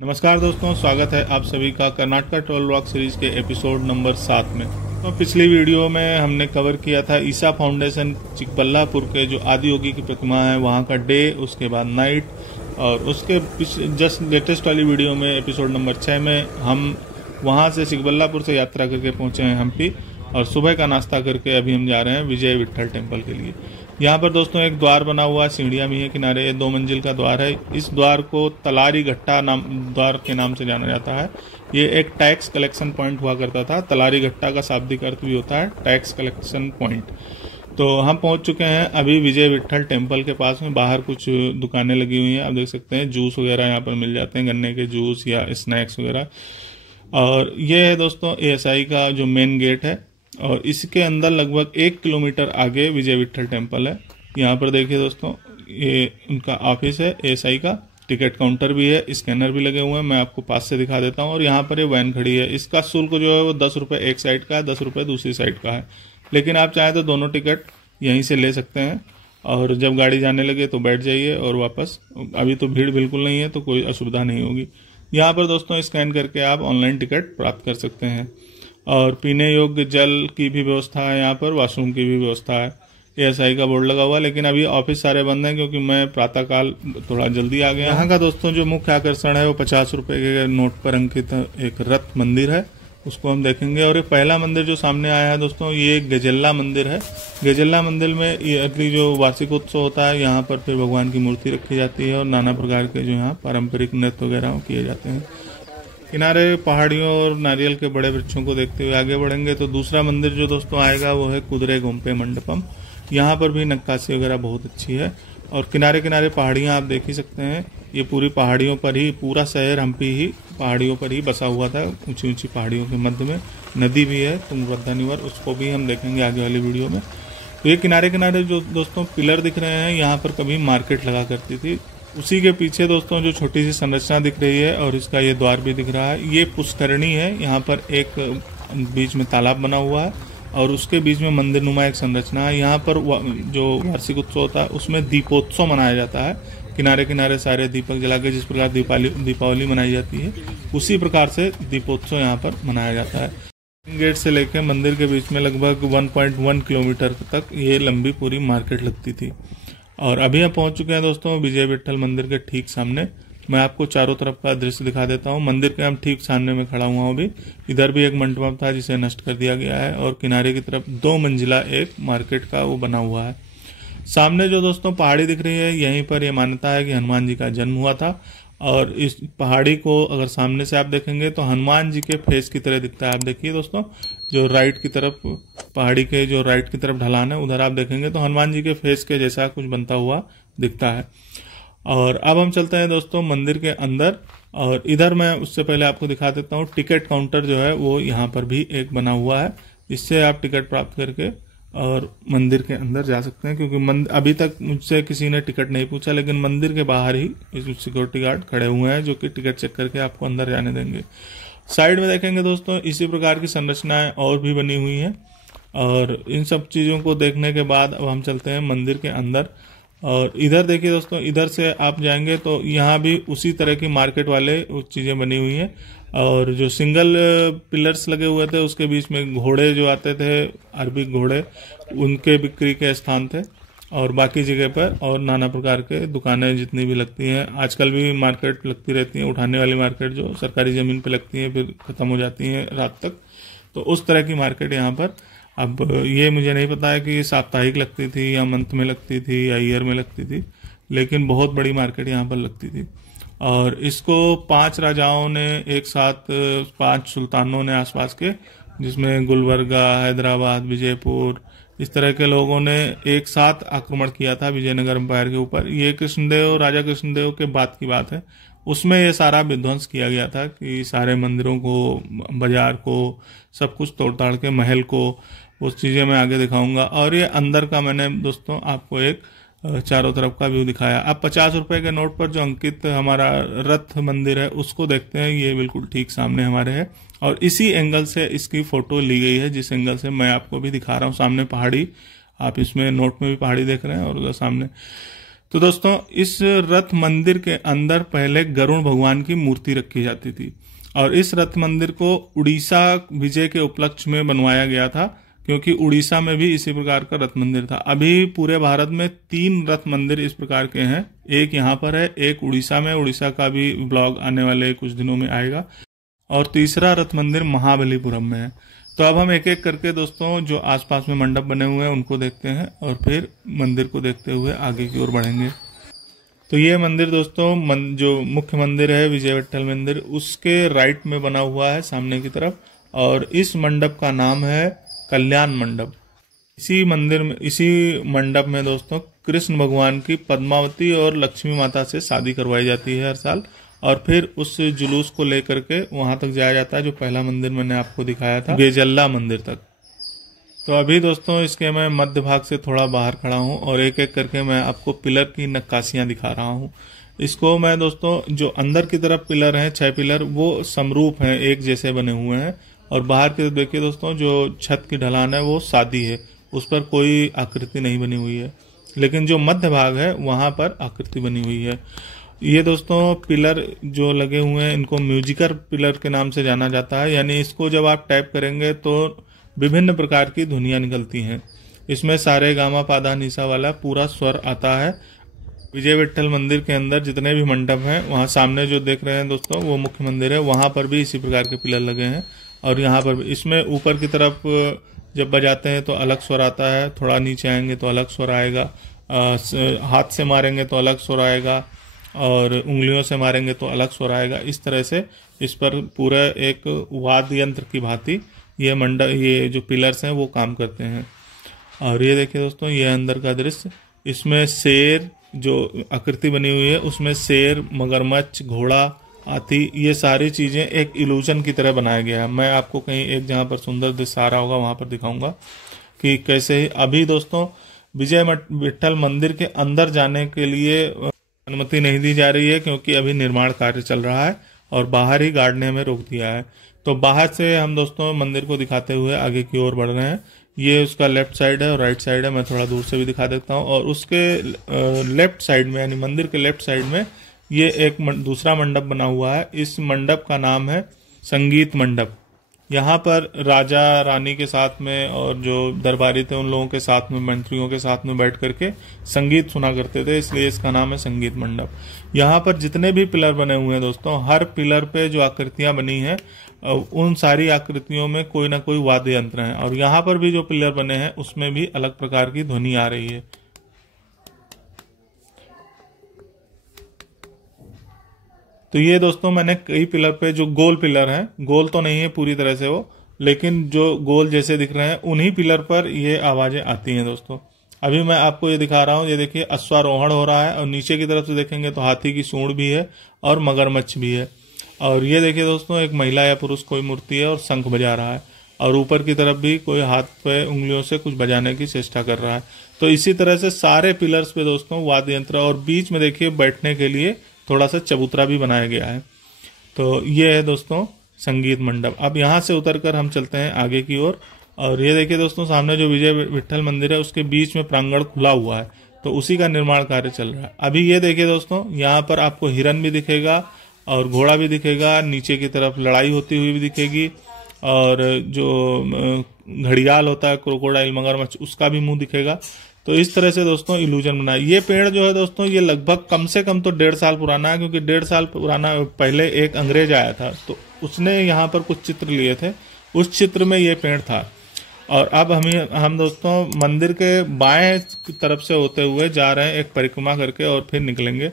नमस्कार दोस्तों, स्वागत है आप सभी का कर्नाटका ट्रैवल व्लॉग सीरीज के एपिसोड नंबर 7 में। तो पिछली वीडियो में हमने कवर किया था ईसा फाउंडेशन चिकबल्लापुर के जो आदियोगी की प्रतिमा है वहां का डे, उसके बाद नाइट, और उसके जस्ट लेटेस्ट वाली वीडियो में एपिसोड नंबर 6 में हम वहां से चिकबल्लापुर से यात्रा करके पहुंचे हैं हम्पी, और सुबह का नाश्ता करके अभी हम जा रहे हैं विजय विट्ठल टेम्पल के लिए। यहाँ पर दोस्तों एक द्वार बना हुआ है, सीढ़ियां भी है किनारे, 2 मंजिल का द्वार है। इस द्वार को तलारी घट्टा नाम द्वार के नाम से जाना जाता है। ये एक टैक्स कलेक्शन पॉइंट हुआ करता था। तलारी घट्टा का शाब्दिक अर्थ भी होता है टैक्स कलेक्शन पॉइंट। तो हम पहुंच चुके हैं अभी विजय विट्ठल टेम्पल के पास में। बाहर कुछ दुकानें लगी हुई हैं, आप देख सकते हैं। जूस वगैरह यहाँ पर मिल जाते हैं, गन्ने के जूस या स्नैक्स वगैरह। और ये है दोस्तों एएसआई का जो मेन गेट है, और इसके अंदर लगभग 1 किलोमीटर आगे विजय विट्ठल टेम्पल है। यहाँ पर देखिए दोस्तों, ये उनका ऑफिस है एएसआई का। टिकट काउंटर भी है, स्कैनर भी लगे हुए हैं, मैं आपको पास से दिखा देता हूँ। और यहाँ पर ये वैन खड़ी है। इसका शुल्क जो है वो 10 रुपये एक साइड का है, 10 रुपये दूसरी साइड का है। लेकिन आप चाहें तो दोनों टिकट यहीं से ले सकते हैं, और जब गाड़ी जाने लगे तो बैठ जाइए और वापस। अभी तो भीड़ बिल्कुल नहीं है, तो कोई असुविधा नहीं होगी। यहाँ पर दोस्तों स्कैन करके आप ऑनलाइन टिकट प्राप्त कर सकते हैं। और पीने योग्य जल की भी व्यवस्था है यहाँ पर, वॉशरूम की भी व्यवस्था है। एएसआई का बोर्ड लगा हुआ है, लेकिन अभी ऑफिस सारे बंद हैं क्योंकि मैं प्रातःकाल थोड़ा जल्दी आ गया। यहाँ का दोस्तों जो मुख्य आकर्षण है वो 50 रुपए के नोट पर अंकित एक रथ मंदिर है, उसको हम देखेंगे। और एक पहला मंदिर जो सामने आया है दोस्तों, ये गजेल्ला मंदिर है। गजेल्ला मंदिर में ये जो वार्षिक उत्सव होता है, यहाँ पर फिर भगवान की मूर्ति रखी जाती है और नाना प्रकार के जो यहाँ पारंपरिक नृत्य वगैरह किए जाते हैं। किनारे पहाड़ियों और नारियल के बड़े वृक्षों को देखते हुए आगे बढ़ेंगे तो दूसरा मंदिर जो दोस्तों आएगा वो है कुदरे गोम्पे मंडपम। यहाँ पर भी नक्काशी वगैरह बहुत अच्छी है, और किनारे किनारे पहाड़ियाँ आप देख ही सकते हैं। ये पूरी पहाड़ियों पर ही, पूरा शहर हम्पी ही पहाड़ियों पर ही बसा हुआ था। ऊंची ऊंची पहाड़ियों के मध्य में नदी भी है तुंगभद्रा निवर, उसको भी हम देखेंगे आगे वाली वीडियो में। तो ये किनारे किनारे जो दोस्तों पिलर दिख रहे हैं, यहाँ पर कभी मार्केट लगा करती थी। उसी के पीछे दोस्तों जो छोटी सी संरचना दिख रही है, और इसका ये द्वार भी दिख रहा है, ये पुष्करणी है। यहाँ पर एक बीच में तालाब बना हुआ है, और उसके बीच में मंदिर नुमा एक संरचना है। यहाँ पर जो वार्षिक उत्सव होता है उसमें दीपोत्सव मनाया जाता है। किनारे किनारे सारे दीपक जला के, जिस प्रकार दीपावली मनाई जाती है, उसी प्रकार से दीपोत्सव यहाँ पर मनाया जाता है। गेट से लेकर मंदिर के बीच में लगभग 1.1 किलोमीटर तक ये लंबी पूरी मार्केट लगती थी। और अभी हम पहुंच चुके हैं दोस्तों विजय विट्ठल मंदिर के ठीक सामने। मैं आपको चारों तरफ का दृश्य दिखा देता हूं। मंदिर के हम ठीक सामने में खड़ा हुआ हूं अभी। इधर भी एक मंडपम था जिसे नष्ट कर दिया गया है, और किनारे की तरफ 2 मंजिला एक मार्केट का वो बना हुआ है। सामने जो दोस्तों पहाड़ी दिख रही है, यहीं पर यह मान्यता है कि हनुमान जी का जन्म हुआ था। और इस पहाड़ी को अगर सामने से आप देखेंगे तो हनुमान जी के फेस की तरह दिखता है। आप देखिए दोस्तों, जो राइट की तरफ, पहाड़ी के जो राइट की तरफ ढलान है, उधर आप देखेंगे तो हनुमान जी के फेस के जैसा कुछ बनता हुआ दिखता है। और अब हम चलते हैं दोस्तों मंदिर के अंदर, और इधर मैं उससे पहले आपको दिखा देता हूँ टिकट काउंटर जो है वो यहाँ पर भी एक बना हुआ है। इससे आप टिकट प्राप्त करके और मंदिर के अंदर जा सकते हैं। क्योंकि अभी तक मुझसे किसी ने टिकट नहीं पूछा, लेकिन मंदिर के बाहर ही इस सिक्योरिटी गार्ड खड़े हुए हैं जो कि टिकट चेक करके आपको अंदर जाने देंगे। साइड में देखेंगे दोस्तों इसी प्रकार की संरचनाएं और भी बनी हुई हैं। और इन सब चीज़ों को देखने के बाद अब हम चलते हैं मंदिर के अंदर। और इधर देखिए दोस्तों, इधर से आप जाएंगे तो यहाँ भी उसी तरह की मार्केट वाले चीज़ें बनी हुई हैं। और जो सिंगल पिलर्स लगे हुए थे उसके बीच में घोड़े जो आते थे, अरबी घोड़े, उनके बिक्री के स्थान थे। और बाकी जगह पर और नाना प्रकार के दुकानें जितनी भी लगती हैं, आजकल भी मार्केट लगती रहती हैं, उठाने वाली मार्केट जो सरकारी ज़मीन पे लगती हैं फिर ख़त्म हो जाती हैं रात तक। तो उस तरह की मार्केट यहाँ पर, अब ये मुझे नहीं पता है कि साप्ताहिक लगती थी या मंथ में लगती थी या ईयर में लगती थी, लेकिन बहुत बड़ी मार्केट यहाँ पर लगती थी। और इसको 5 राजाओं ने एक साथ, 5 सुल्तानों ने आसपास के, जिसमें गुलबर्गा, हैदराबाद, विजयपुर, इस तरह के लोगों ने एक साथ आक्रमण किया था विजयनगर एम्पायर के ऊपर। ये कृष्णदेव, राजा कृष्णदेव के बाद की बात है। उसमें ये सारा विध्वंस किया गया था कि सारे मंदिरों को, बाजार को, सब कुछ तोड़ ताड़ के, महल को, वो चीज़ें मैं आगे दिखाऊंगा। और ये अंदर का मैंने दोस्तों आपको एक चारों तरफ का व्यू दिखाया। अब 50 रुपए के नोट पर जो अंकित हमारा रथ मंदिर है उसको देखते हैं। ये बिल्कुल ठीक सामने हमारे है, और इसी एंगल से इसकी फोटो ली गई है, जिस एंगल से मैं आपको भी दिखा रहा हूँ। सामने पहाड़ी, आप इसमें नोट में भी पहाड़ी देख रहे हैं, और उधर सामने। तो दोस्तों इस रथ मंदिर के अंदर पहले गरुड़ भगवान की मूर्ति रखी जाती थी और इस रथ मंदिर को उड़ीसा विजय के उपलक्ष्य में बनवाया गया था, क्योंकि उड़ीसा में भी इसी प्रकार का रथ मंदिर था। अभी पूरे भारत में 3 रथ मंदिर इस प्रकार के हैं, एक यहाँ पर है, एक उड़ीसा में, उड़ीसा का भी ब्लॉग आने वाले कुछ दिनों में आएगा, और तीसरा रथ मंदिर महाबलीपुरम में है। तो अब हम एक एक करके दोस्तों जो आसपास में मंडप बने हुए हैं उनको देखते हैं और फिर मंदिर को देखते हुए आगे की ओर बढ़ेंगे। तो ये मंदिर दोस्तों जो मुख्य मंदिर है विजय विट्ठल मंदिर, उसके राइट में बना हुआ है सामने की तरफ, और इस मंडप का नाम है कल्याण मंडप। इसी मंडप में दोस्तों कृष्ण भगवान की पद्मावती और लक्ष्मी माता से शादी करवाई जाती है हर साल, और फिर उस जुलूस को लेकर के वहां तक जाया जाता है जो पहला मंदिर मैंने आपको दिखाया था, गेजल्ला मंदिर तक। तो अभी दोस्तों इसके मैं मध्य भाग से थोड़ा बाहर खड़ा हूं और एक एक करके मैं आपको पिलर की नक्काशियां दिखा रहा हूं। इसको मैं दोस्तों जो अंदर की तरफ पिलर हैं 6 पिलर, वो समरूप हैं, एक जैसे बने हुए हैं, और बाहर की तरफ देखिए दोस्तों जो छत की ढलान है वो सादी है, उस पर कोई आकृति नहीं बनी हुई है, लेकिन जो मध्य भाग है वहां पर आकृति बनी हुई है। ये दोस्तों पिलर जो लगे हुए हैं इनको म्यूजिकल पिलर के नाम से जाना जाता है, यानी इसको जब आप टैप करेंगे तो विभिन्न प्रकार की ध्वनियां निकलती हैं। इसमें सारे गामा पाधा निसा वाला पूरा स्वर आता है। विजय विट्ठल मंदिर के अंदर जितने भी मंडप हैं, वहां सामने जो देख रहे हैं दोस्तों वो मुख्य मंदिर है, वहां पर भी इसी प्रकार के पिलर लगे हैं, और यहाँ पर भी। इसमें ऊपर की तरफ जब बजाते हैं तो अलग स्वर आता है, थोड़ा नीचे आएंगे तो अलग स्वर आएगा, हाथ से मारेंगे तो अलग स्वर आएगा, और उंगलियों से मारेंगे तो अलग स्वर आएगा। इस तरह से इस पर पूरा एक वाद्य यंत्र की भांति ये जो पिलर्स हैं वो काम करते हैं। और ये देखिए दोस्तों ये अंदर का दृश्य, इसमें शेर जो आकृति बनी हुई है उसमें शेर, मगरमच्छ, घोड़ा, हाथी, ये सारी चीजें एक इल्यूजन की तरह बनाया गया है। मैं आपको कहीं एक जहां पर सुंदर दृश्य आ रहा होगा वहां पर दिखाऊंगा कि कैसे ही। अभी दोस्तों विजय विट्ठल मंदिर के अंदर जाने के लिए अनुमति नहीं दी जा रही है, क्योंकि अभी निर्माण कार्य चल रहा है और बाहर ही गार्ड ने हमें रोक दिया है। तो बाहर से हम दोस्तों मंदिर को दिखाते हुए आगे की ओर बढ़ रहे हैं। ये उसका लेफ्ट साइड है और राइट साइड है, मैं थोड़ा दूर से भी दिखा देता हूँ। और उसके लेफ्ट साइड में यानी मंदिर के लेफ्ट साइड में ये एक दूसरा मंडप बना हुआ है। इस मंडप का नाम है संगीत मंडप। यहाँ पर राजा रानी के साथ में और जो दरबारी थे उन लोगों के साथ में, मंत्रियों के साथ में बैठ करके संगीत सुना करते थे, इसलिए इसका नाम है संगीत मंडप। यहाँ पर जितने भी पिलर बने हुए हैं दोस्तों, हर पिलर पे जो आकृतियां बनी हैं उन सारी आकृतियों में कोई ना कोई वाद्य यंत्र है, और यहाँ पर भी जो पिलर बने हैं उसमें भी अलग प्रकार की ध्वनि आ रही है। तो ये दोस्तों मैंने कई पिलर पे जो गोल पिलर हैं, गोल तो नहीं है पूरी तरह से वो, लेकिन जो गोल जैसे दिख रहे हैं उन्हीं पिलर पर ये आवाजें आती हैं दोस्तों। अभी मैं आपको ये दिखा रहा हूँ, ये देखिए अश्वारोहण हो रहा है, और नीचे की तरफ से देखेंगे तो हाथी की सूंड भी है और मगरमच्छ भी है। और ये देखिए दोस्तों एक महिला या पुरुष कोई मूर्ति है और शंख बजा रहा है, और ऊपर की तरफ भी कोई हाथ पे उंगलियों से कुछ बजाने की चेष्टा कर रहा है। तो इसी तरह से सारे पिलर्स पे दोस्तों वाद्य यंत्र, और बीच में देखिए बैठने के लिए थोड़ा सा चबूतरा भी बनाया गया है। तो ये है दोस्तों संगीत मंडप। अब यहाँ से उतरकर हम चलते हैं आगे की ओर, और ये देखिए दोस्तों सामने जो विजय विट्ठल मंदिर है उसके बीच में प्रांगण खुला हुआ है, तो उसी का निर्माण कार्य चल रहा है। अभी ये देखिए दोस्तों यहाँ पर आपको हिरन भी दिखेगा और घोड़ा भी दिखेगा, नीचे की तरफ लड़ाई होती हुई भी दिखेगी, और जो घड़ियाल होता है क्रोकोडाइल मगरमच्छ उसका भी मुंह दिखेगा। तो इस तरह से दोस्तों इल्यूजन बना। ये पेड़ जो है दोस्तों ये लगभग कम से कम तो 1.5 साल पुराना है, क्योंकि 1.5 साल पुराना पहले एक अंग्रेज आया था तो उसने यहाँ पर कुछ चित्र लिए थे, उस चित्र में ये पेड़ था। और अब हम दोस्तों मंदिर के बाएं तरफ से होते हुए जा रहे हैं एक परिक्रमा करके, और फिर निकलेंगे।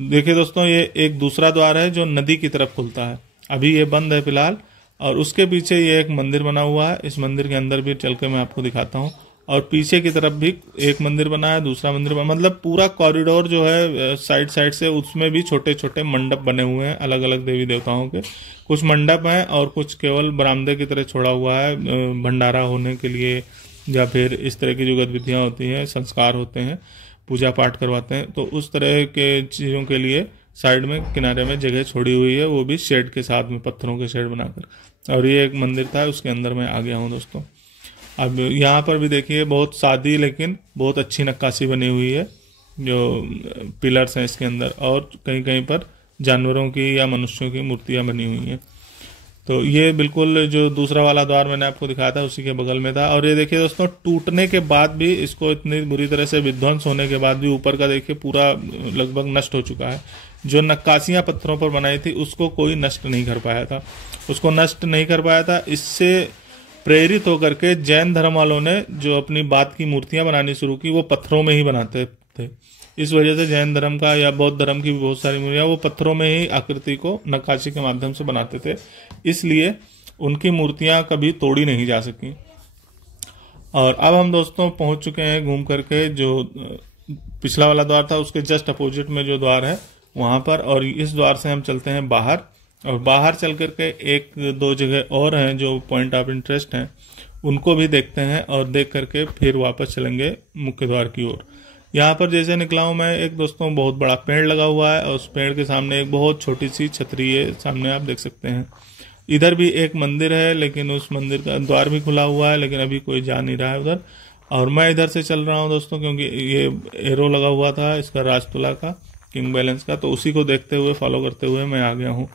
देखिए दोस्तों ये एक दूसरा द्वार है जो नदी की तरफ खुलता है, अभी ये बंद है फिलहाल, और उसके पीछे ये एक मंदिर बना हुआ है। इस मंदिर के अंदर भी चल के मैं आपको दिखाता हूँ, और पीछे की तरफ भी एक मंदिर बना है, दूसरा मंदिर बना, मतलब पूरा कॉरिडोर जो है साइड साइड से, उसमें भी छोटे छोटे मंडप बने हुए हैं अलग अलग देवी देवताओं के। कुछ मंडप हैं और कुछ केवल बरामदे की तरह छोड़ा हुआ है भंडारा होने के लिए, या फिर इस तरह की जो गतिविधियां होती हैं, संस्कार होते हैं, पूजा पाठ करवाते हैं, तो उस तरह के चीजों के लिए साइड में किनारे में जगह छोड़ी हुई है, वो भी शेड के साथ में, पत्थरों के शेड बनाकर। और ये एक मंदिर था, उसके अंदर मैं आ गया हूँ दोस्तों। अब यहाँ पर भी देखिए बहुत सादी लेकिन बहुत अच्छी नक्काशी बनी हुई है। जो पिलर्स हैं इसके अंदर, और कहीं कहीं पर जानवरों की या मनुष्यों की मूर्तियां बनी हुई हैं। तो ये बिल्कुल जो दूसरा वाला द्वार मैंने आपको दिखाया था उसी के बगल में था। और ये देखिए दोस्तों, टूटने के बाद भी, इसको इतनी बुरी तरह से विध्वंस होने के बाद भी ऊपर का देखिए पूरा लगभग नष्ट हो चुका है। जो नक्काशियां पत्थरों पर बनाई थी उसको कोई नष्ट नहीं कर पाया था, उसको नष्ट नहीं कर पाया था। इससे प्रेरित होकर के जैन धर्म वालों ने जो अपनी बात की मूर्तियां बनानी शुरू की वो पत्थरों में ही बनाते थे। इस वजह से जैन धर्म का या बौद्ध धर्म की भी बहुत सारी मूर्तियां वो पत्थरों में ही आकृति को नक्काशी के माध्यम से बनाते थे, इसलिए उनकी मूर्तियां कभी तोड़ी नहीं जा सकी। और अब हम दोस्तों पहुंच चुके हैं घूम करके जो पिछला वाला द्वार था उसके जस्ट अपोजिट में जो द्वार है वहां पर, और इस द्वार से हम चलते हैं बाहर। और बाहर चल करके एक दो जगह और हैं जो पॉइंट ऑफ इंटरेस्ट हैं, उनको भी देखते हैं और देख करके फिर वापस चलेंगे मुख्य द्वार की ओर। यहाँ पर जैसे निकला हूं मैं, एक दोस्तों बहुत बड़ा पेड़ लगा हुआ है और उस पेड़ के सामने एक बहुत छोटी सी छतरी है, सामने आप देख सकते हैं। इधर भी एक मंदिर है, लेकिन उस मंदिर का द्वार भी खुला हुआ है, लेकिन अभी कोई जा नहीं रहा है उधर। और मैं इधर से चल रहा हूं दोस्तों, क्योंकि ये एरो लगा हुआ था इसका राजतुला का, किंग बैलेंस का, तो उसी को देखते हुए फॉलो करते हुए मैं आ गया हूँ।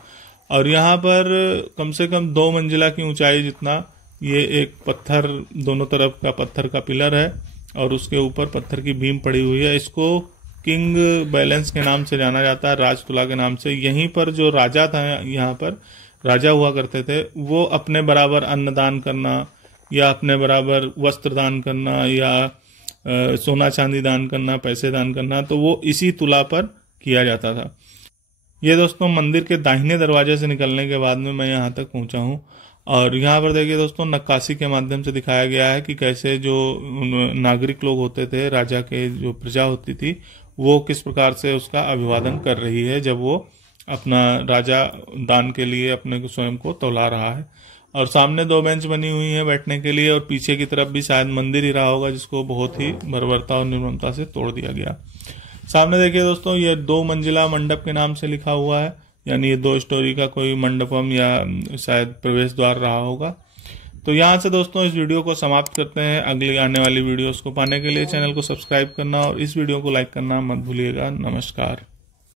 और यहाँ पर कम से कम 2 मंजिला की ऊंचाई जितना ये एक पत्थर, दोनों तरफ का पत्थर का पिलर है और उसके ऊपर पत्थर की बीम पड़ी हुई है। इसको किंग बैलेंस के नाम से जाना जाता है, राजतुला के नाम से। यहीं पर जो राजा था, यहाँ पर राजा हुआ करते थे, वो अपने बराबर अन्नदान करना या अपने बराबर वस्त्र दान करना या सोना चांदी दान करना, पैसे दान करना, तो वो इसी तुला पर किया जाता था। ये दोस्तों मंदिर के दाहिने दरवाजे से निकलने के बाद में मैं यहाँ तक पहुंचा हूँ। और यहाँ पर देखिए दोस्तों, नक्काशी के माध्यम से दिखाया गया है कि कैसे जो नागरिक लोग होते थे, राजा के जो प्रजा होती थी, वो किस प्रकार से उसका अभिवादन कर रही है जब वो अपना राजा दान के लिए अपने को स्वयं को तौला रहा है। और सामने 2 बेंच बनी हुई है बैठने के लिए, और पीछे की तरफ भी शायद मंदिर ही रहा होगा जिसको बहुत ही बर्बरता और निर्ममता से तोड़ दिया गया। सामने देखिए दोस्तों, ये 2 मंजिला मंडप के नाम से लिखा हुआ है, यानी ये 2 स्टोरी का कोई मंडपम या शायद प्रवेश द्वार रहा होगा। तो यहाँ से दोस्तों इस वीडियो को समाप्त करते हैं। अगली आने वाली वीडियोस को पाने के लिए चैनल को सब्सक्राइब करना और इस वीडियो को लाइक करना मत भूलिएगा। नमस्कार।